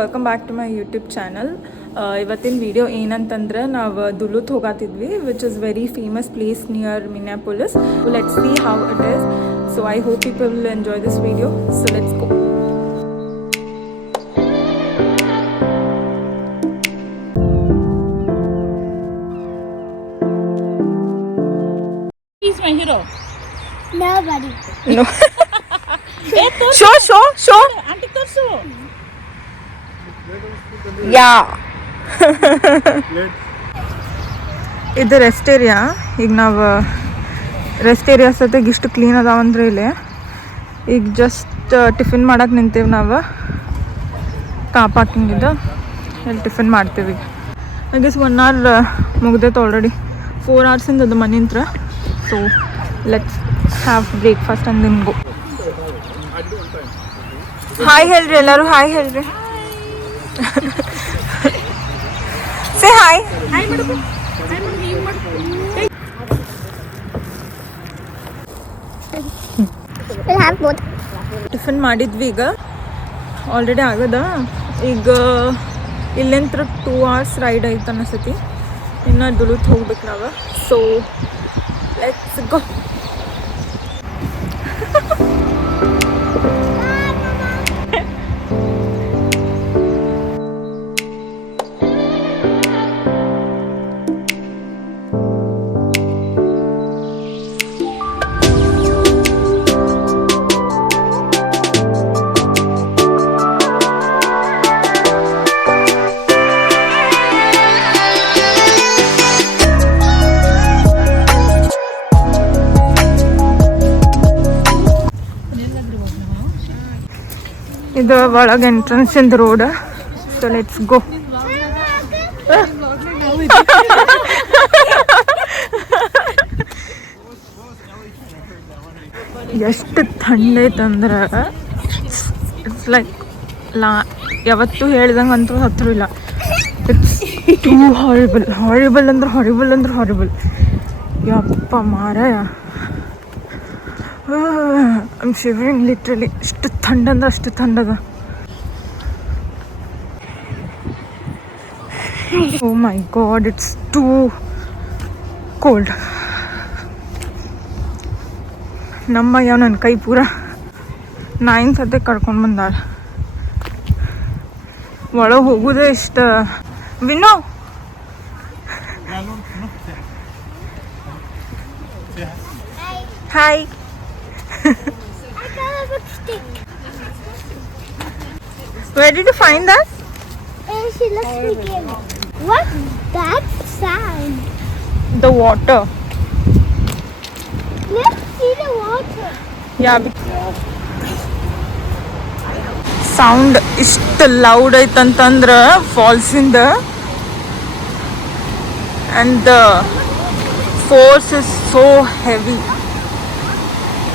Welcome back to my YouTube channel. ಇವತ್ತಿನ video ಏನಂತಂದ್ರೆ ನಾವು ದುಲುತ್ ಹೋಗತ್ತಿದ್ವಿ, which is very famous place near Minneapolis. Let's see how it is. So I hope people will enjoy this video. So let's go. He's my hero. Nobody. No. Show. Auntie torso. Yeah. ಇದು rest area. ಈಗ ನಾವು rest area ಸತೆಗೆ ಇಷ್ಟು clean ಅದಾವಂದ್ರೆ ಇಲ್ಲಿ ಈಗ just tiffin ಮಾಡಕ್ಕೆ ನಿಂತೇವೆ ನಾವು. Car parking ಇದೆ, ಇಲ್ಲಿ ಟಿಫಿನ್ ಮಾಡ್ತೀವಿ. ಐ ಗೆಸ್ 1 hour ಮುಗ್ದೈತೆ ಆಲ್ರೆಡಿ. 4 hours ಇಂದ ಅದು ಮನಿಂತ್ರ. So let's have breakfast and then go. Hi ಹೇಳ್ರಿ ಎಲ್ಲರೂ, ಹಾಯ್ ಹೇಳ್ರಿ. Say hi. Hi madam. Hi madam. You madam. We'll have both. Tiffin ಮಾಡಿದ್ವಿ, ಈಗ ಆಲ್ರೆಡಿ ಆಗದ. ಈಗ ಇಲ್ಲಿಂತ್ರ 2 hours ರೈಡ್ ಐತೆ ಅನಿಸ್ತೈತಿ. ಇನ್ನು ದುಲುತ್ ಹೋಗ್ಬೇಕು ನಾವು. ಸೊ ಲೆಟ್ಸ್ ಗೋ. ಇದು ಒಳಗೆ ಎಂಟ್ರೆನ್ಸ್ ಇಂದ ರೋಡ್. ಸೊ ಲೆಟ್ಸ್ ಗೋ. ಎಷ್ಟು ಥಂಡ ಐತಂದ್ರೆ ಇಟ್ಸ್ ಲೈಕ್ ಯಾವತ್ತೂ ಹೇಳ್ದಂಗೆ ಅಂತೂ ಹತ್ರ ಇಲ್ಲ. ಇಟ್ಸ್ ಟೂ ಹಾರಿಬಲ್ ಅಂದ್ರೆ ಹಾರಿಬಲ್. ಯಪ್ಪ ಮಾರಾಯ, ಐಮ್ ಶಿವರಿಂಗ್ ಲಿಟ್ರಲಿ. ಎಷ್ಟು ಥಂಡ ಅಂದ್ರೆ ಅಷ್ಟು ಥಂಡದ. ಓ my god, it's two cold. ನಮ್ಮ ಯಾವ ನನ್ನ ಕೈ ಪೂರ ನಾಯಿನ ಸತೆ ಕರ್ಕೊಂಡು ಬಂದಾಳ. ಒಳಗೆ ಹೋಗೋದೇ ಇಷ್ಟ. ವಿನೋ hi. I got a big stick. Where did you find that? And she lets me get it. What's that sound? The water. Let's see the water. Yeah. Sound ಇಷ್ಟು ಲೌಡ್ ಐತಂತಂದ್ರೆ ಫಾಲ್ಸಿಂದ, and the force is so heavy.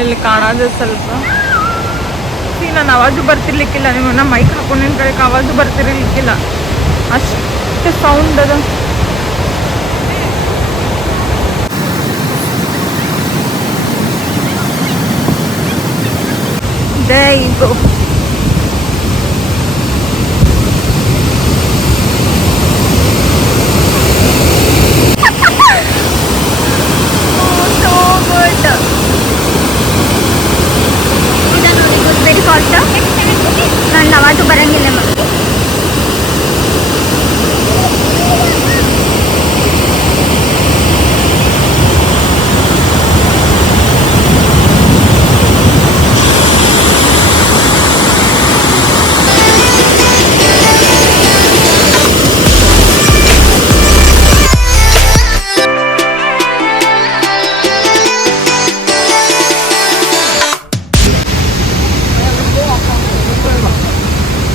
ಇಲ್ಲಿ ಕಾಣೋದು ಸ್ವಲ್ಪ ನಾನು ಆವಾಜು ಬರ್ತಿರ್ಲಿಕ್ಕಿಲ್ಲ. ನಿಮ್ಮನ್ನ mic ಹಾಕೊಂಡಿನ ಕಡೆಗೆ ಆವಾಜು ಬರ್ತಿರ್ಲಿಕ್ಕಿಲ್ಲ, ಅಷ್ಟು ಸೌಂಡ್ ಅದ. There you go. Very fast. ನನ್ನ ಆವಾಜು ಬರಂಗಿಲ್ಲ.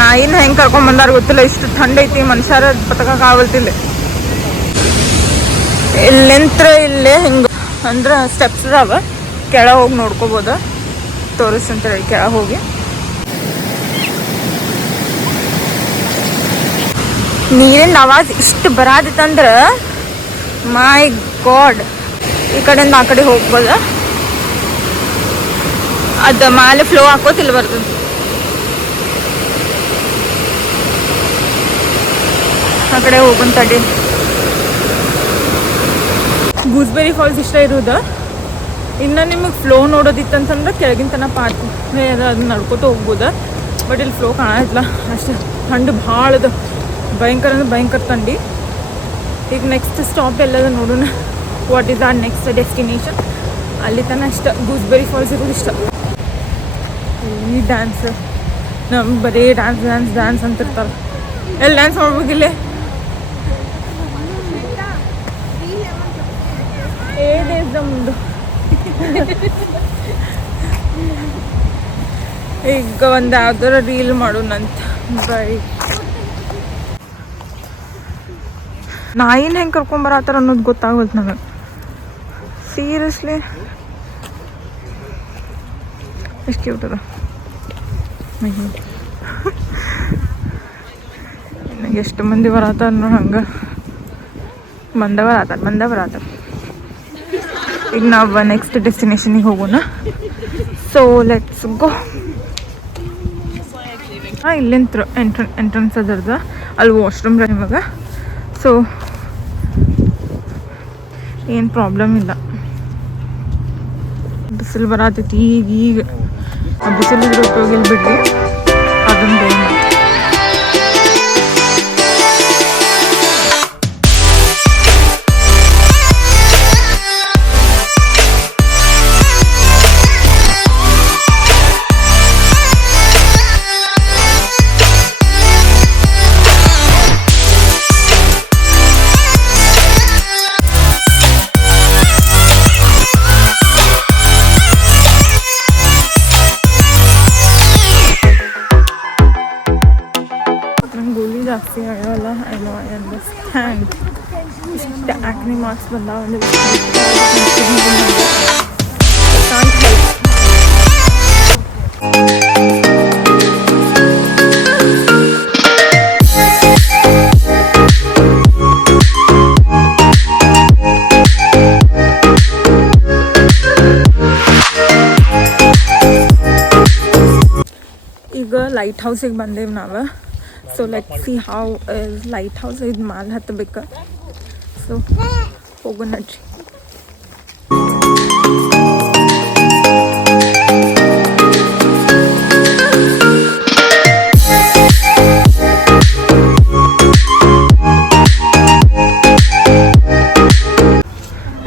ನಾಯಿನ ಹೆಂಗೆ ಕರ್ಕೊಂಡ್ ಬಂದಾರ ಗೊತ್ತಿಲ್ಲ, ಇಷ್ಟು ಥಂಡ ಐತಿ, ಮನುಷ್ಯರ ಪತಕಕ್ಕೆ ಆಗಲ್ತಿಲ್ಲ. ಇಲ್ಲಿಂತ್ರ ಇಲ್ಲೇ ಹಿಂಗೆ ಅಂದ್ರೆ ಸ್ಟೆಪ್ಸ್ ಅದಾವ, ಕೆಳಗೆ ಹೋಗಿ ನೋಡ್ಕೋಬೋದು. ತೋರಿಸ್ತಂತಾರೆ ಕೆಳಗೆ ಹೋಗಿ. ನೀರಿನ ಆವಾಜ್ ಇಷ್ಟು ಬರಾದಿತ್ತಂದ್ರೆ ಮೈ ಗಾಡ್. ಈ ಕಡೆಯಿಂದ ಆ ಕಡೆ ಹೋಗ್ಬೋದು. ಅದು ಮೇಲೆ ಫ್ಲೋ ಹಾಕೋತಿಲ್ಲ ಬರ್ತದೆ. ಆ ಕಡೆ ಹೋಗೋಣ ತಡಿ. ಗೂಸ್ಬೆರಿ ಫಾಲ್ಸ್ ಇಷ್ಟ ಇರೋದು. ಇನ್ನು ನಿಮಗೆ ಫ್ಲೋ ನೋಡೋದಿತ್ತಂತಂದ್ರೆ ಕೆಳಗಿನ ತನಕ ಪಾರ್ಕ್ ಅದನ್ನ ನಡ್ಕೊತ ಹೋಗ್ಬೋದು. ಬಟ್ ಇಲ್ಲಿ ಫ್ಲೋ ಕಾಣಲ್ಲ ಅಷ್ಟು. ಥಂಡು ಭಾಳ ಅದು, ಭಯಂಕರ ಅಂದ್ರೆ ಭಯಂಕರ ಥಂಡಿ. ಈಗ ನೆಕ್ಸ್ಟ್ ಸ್ಟಾಪ್ ಎಲ್ಲದ ನೋಡೋಣ. What is our next destination. ಅಲ್ಲಿ ತನಕ ಇಷ್ಟ ಗೂಸ್ಬೆರಿ ಫಾಲ್ಸ್ ಇರೋದು ಇಷ್ಟ. ಈ ಡ್ಯಾನ್ಸ್ ನಮ್ಗೆ ಬರೀ ಡ್ಯಾನ್ಸ್ ಡ್ಯಾನ್ಸ್ ಡ್ಯಾನ್ಸ್ ಅಂತಿರ್ತಾರೆ. ಎಲ್ಲಿ ಡ್ಯಾನ್ಸ್ ಮಾಡ್ಬೇಕಿಲ್ಲೇ ಏನೇ ನಮ್ಮದು. ಈಗ ಒಂದು ಯಾವ್ದಾರ ರೀಲ್ ಮಾಡೋಣಂತ. ಬೈ ನಾಯಿನ ಹೆಂಗೆ ಕರ್ಕೊಂಬರತ್ತಾರ ಅನ್ನೋದು ಗೊತ್ತಾಗೋದು ನನಗೆ. ಸೀರಿಯಸ್ಲಿ ಎಷ್ಟು ಕ್ಯೂಟ್ ಅದ. ನನಗೆ ಎಷ್ಟು ಮಂದಿ ಬರತ್ತಾರ ನೋಡಿ. ಹಂಗೆ ಬಂದ ಬರತ್ತಾರ. ಈಗ ನಾವು ನೆಕ್ಸ್ಟ್ ಡೆಸ್ಟಿನೇಷನಿಗೆ ಹೋಗೋಣ. So let's go. ಇಲ್ಲಿಂತ ಎಂಟ್ರೆನ್ಸ್ ಅದರ್ದ ಅಲ್ಲಿ ವಾಶ್ರೂಮ್ ನಿಮಗೆ. ಸೊ ಏನು ಪ್ರಾಬ್ಲಮ್ ಇಲ್ಲ. ಬಿಸಿಲು ಬರತೈತಿ ಈಗ ಆ ಬಿಸಿಲಿದ್ರೆ ಉಪಯೋಗ ಇಲ್ಲಿ ಬಿಡ್ರಿ. ಅದೊಂದು ಏನು ಜಾಸ್ತಿ ಆಗೋಲ್ಲ. I know, I understand. ಇಷ್ಟು ಆಕ್ನಿ ಮಾರ್ಕ್ಸ್ ಬಂದಾವ ಅಂದರೆ ಕಾಂಟ್ ಹೆಲ್ಪ್. ಈಗ ಲೈಟ್ ಹೌಸಿಗೆ ಬಂದೇವು ನಾವು. So let see how light house ಇದು ಮಾಲ್ ಹತ್ತಬೇಕು. ಸೊ ಹೋಗೋಣ ನಡ್ರಿ.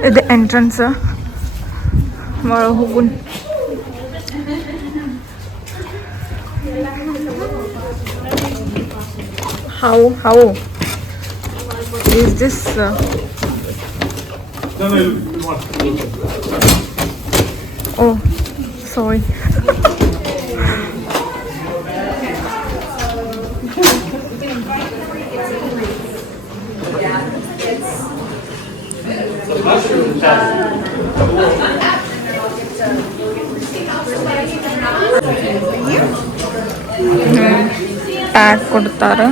ಇದು ಎಂಟ್ರೆನ್ಸ್. ಒಳಗೆ ಹೋಗೋಣ. How is this? Oh, sorry. Pack ಕೊಡ್ತಾರೆ.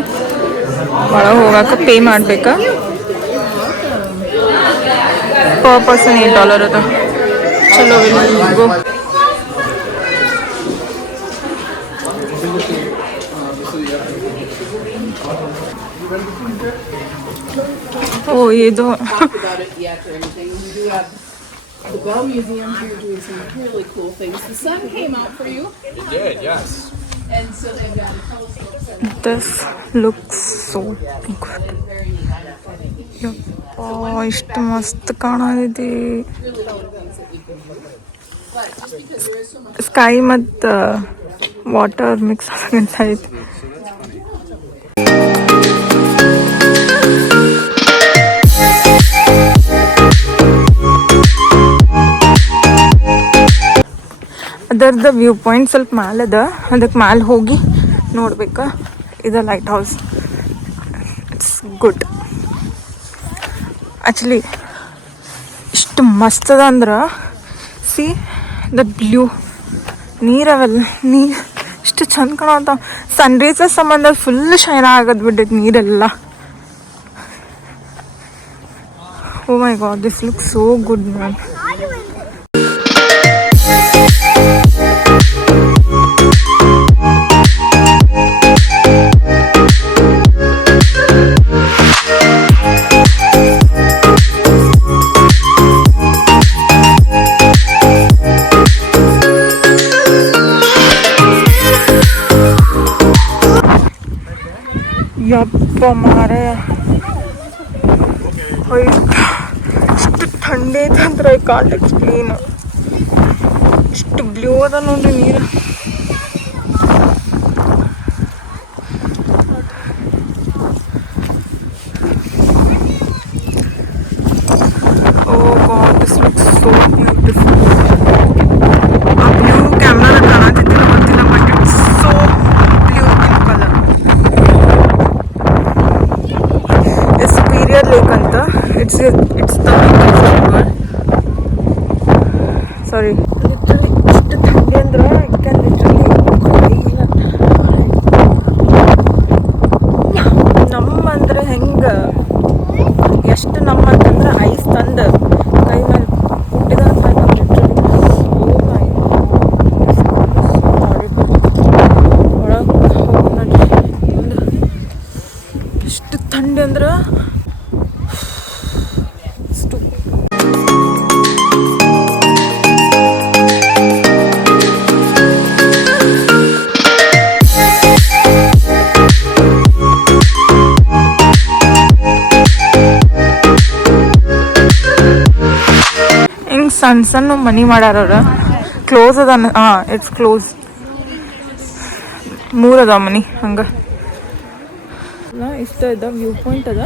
ಒಳಗೆ ಹೋಗಕ್ಕೆ ಪೇ ಮಾಡ್ಬೇಕಾ. ಪರ್ ಪರ್ಸನ್ $8 ಅದ. ಚಲೋ ಗೋ. ಓ ಇದು The Bell Museum here doing some really cool things. The sun came out for you. It did, yes. And so they've got a telescope. this looks so good. ಯಪ್ಪಾ ಇಷ್ಟು ಮಸ್ತ್ ಕಾಣತೈತಿ. Sky ಮತ್ತು water mix ಆಗೈತಿ. ಅದರದ್ದು view point ಸ್ವಲ್ಪ ಮ್ಯಾಲೆ ಅದ. ಅದಕ್ಕೆ ಮ್ಯಾಲೆ ಹೋಗಿ ನೋಡ್ಬೇಕಾ. ಇದು light house. It's good actually. ಇಷ್ಟು ಮಸ್ತ್ ಅದ ಅಂದ್ರೆ ಸಿ ದಟ್ ಬ್ಲೂ ನೀರವೆಲ್ಲ ನೀರು ಇಷ್ಟು ಚಂದ ಕಾಣತ್ತ. ಸನ್ರೈಸಸ್ ಸಂಬಂಧ ಫುಲ್ ಶೈನ್ ಆಗದ್ ಬಿಟ್ಟೈತಿ ನೀರೆಲ್ಲ. Oh my god, this look so good ma'am. ಯಪ್ಪ ಮಾರಾಯ ಇಷ್ಟು ಥಂಡಿ ಐತೆ ಅಂದ್ರೆ ಐ ಕಾಂಟ್ ಎಕ್ಸ್ಪ್ಲೇನ್. ಇಷ್ಟು ಬ್ಲೂ ಅದ ನೋಡ್ರಿ ನೀರು. Oh God, this looks so beautiful. ಆ ಬ್ಲೂ ಕ್ಯಾಮ್ರಾದ ಕಾಣತಿದ್ದಿಲ್ಲ ಗೊತ್ತಿಲ್ಲ, but it's so blue in colour. Superior lake ಅಂತ. ಇಟ್ಸ್ ದ ಸಾರಿ ಲಿಟ್ರಲಿ ಇಷ್ಟು ಥಂಡಿ ಅಂದ್ರೆ ಕ್ಯಾನ್ ಲಿಟ್ರಲಿ ನಮ್ಮ ಅಂದ್ರೆ ಹೆಂಗೆ ಎಷ್ಟು ನಮ್ಮ ಅಂತಂದ್ರೆ ಐಸ್ ತಂದು ಕೈ ಮೇಲೆ ಹುಟ್ಟಿದ ಇಷ್ಟು ಥಂಡಿ ಅಂದ್ರೆ ಸಣ್ಣ ಸಣ್ಣ ಮನಿ ಮಾಡ್ಯಾರ. ಕ್ಲೋಸ್ ಅದ. ಹಾಂ, ಇಟ್ಸ್ ಕ್ಲೋಸ್. 3 ಅದ ಮನಿ ಹಂಗೆ. ಇಷ್ಟ ಇದ ವ್ಯೂ ಪಾಯಿಂಟ್ ಅದ,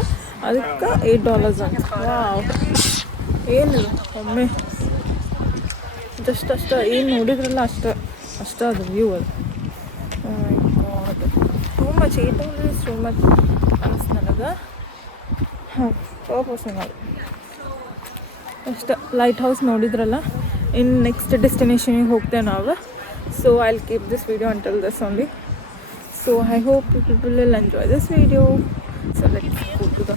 ಅದಕ್ಕೆ $8 ಅಂತ. ವಾವ್, ಏನು ಒಮ್ಮೆ ಜಸ್ಟ್ ಅಷ್ಟ ಏನು ನೋಡಿದ್ರಲ್ಲ ಅಷ್ಟ ಅದು ವ್ಯೂ ಅದು. ಟೂ ಮಚ್ $8 ಟೂ ಮಚ್ ಅನಿಸ್ತು ನನಗೆ. ಹಾಂ, ಪರ್ ಪರ್ಸನ್ ಅದು ಅಷ್ಟು. ಲೈಟ್ ಹೌಸ್ ನೋಡಿದ್ರಲ್ಲ, ಇನ್ನು ನೆಕ್ಸ್ಟ್ ಡೆಸ್ಟಿನೇಷನಿಗೆ ಹೋಗ್ತೇವೆ ನಾವು. So I will keep this video until this only. So I hope you people will enjoy this video. So let's go to the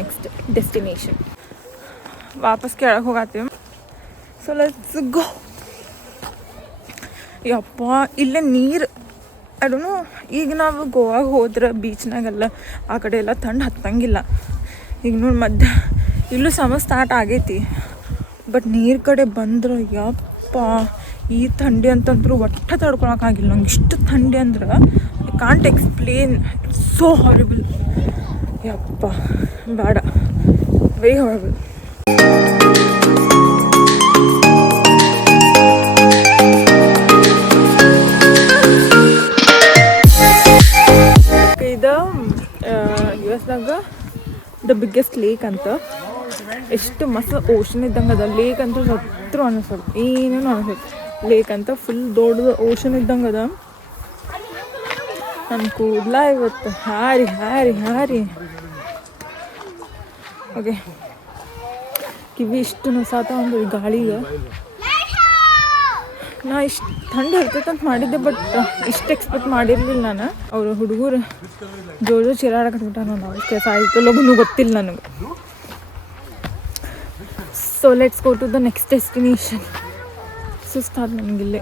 next destination. ವಾಪಸ್ ಕೆಳಗೆ ಹೋಗತ್ತೀವಿ. ಸೊ ಲೆಟ್ಸ್ ಗೋ. ಯಪ್ಪ, ಇಲ್ಲೇ ನೀರು ಅಡುನು. ಈಗ ನಾವು ಗೋವಾಗ ಹೋದ್ರೆ ಬೀಚ್ನಾಗೆಲ್ಲ ಆ ಕಡೆ ಎಲ್ಲ ಥಂಡು ಹತ್ತಂಗಿಲ್ಲ. ಈಗ ನೋಡಿ ಮಧ್ಯ ಇಲ್ಲೂ ಸಮ ಸ್ಟಾರ್ಟ್ ಆಗೈತಿ, ಬಟ್ ನೀರು ಕಡೆ ಬಂದ್ರೆ ಯಪ್ಪ ಈ ಥಂಡಿ ಅಂತಂದ್ರೂ ಒಟ್ಟು ತಡ್ಕೊಳಕ್ಕಾಗಿಲ್ಲ ನಂಗೆ. ಇಷ್ಟು ಥಂಡಿ ಅಂದ್ರೆ I can't explain. It's so horrible. ಯಪ್ಪ ಬೇಡ, ವೆರಿ ಹಾರಿಬಲ್. ಇದು US-ದಾಗ ದ ಬಿಗ್ಗೆಸ್ಟ್ ಲೇಕ್ ಅಂತ. ಎಷ್ಟು ಮಸ್ತ್ ಓಷನ್ ಇದ್ದಂಗೆ ಅದ. ಲೇಕ್ ಅಂತ ಹತ್ರ ಅನಿಸೋದು, ಏನೇನು ಅನಿಸೋದು. ಲೇಕ್ ಅಂತ ಫುಲ್ ದೊಡ್ಡದು ಓಷನ್ ಇದ್ದಂಗೆ ಅದ. ನನ್ನ ಕೂದಲ ಇವತ್ತು ಹಾರಿ ಹಾರಿ ಹಾರಿ ಓಕೆ, ಕಿವಿ ಇಷ್ಟು ನಸಾತ ಒಂದು ಗಾಳಿಗೆ. ನಾ ಇಷ್ಟು ಥಂಡಿ ಇರ್ತೈತೆ ಅಂತ ಮಾಡಿದ್ದೆ, ಬಟ್ ಇಷ್ಟು ಎಕ್ಸ್ಪೆಕ್ಟ್ ಮಾಡಿರಲಿಲ್ಲ ನಾನು. ಅವರು ಹುಡುಗರು ಜೋರು ಚಿರಾಡಕಟ್ಬಿಟ್ಟ. ನಾವು ಕೆಲಸ ಆಯಿತು ಲಗುನು ಗೊತ್ತಿಲ್ಲ ನನಗೆ. So let's go to the next destination. ಸುಸ್ತಾದ ನನಗಿಲ್ಲೇ.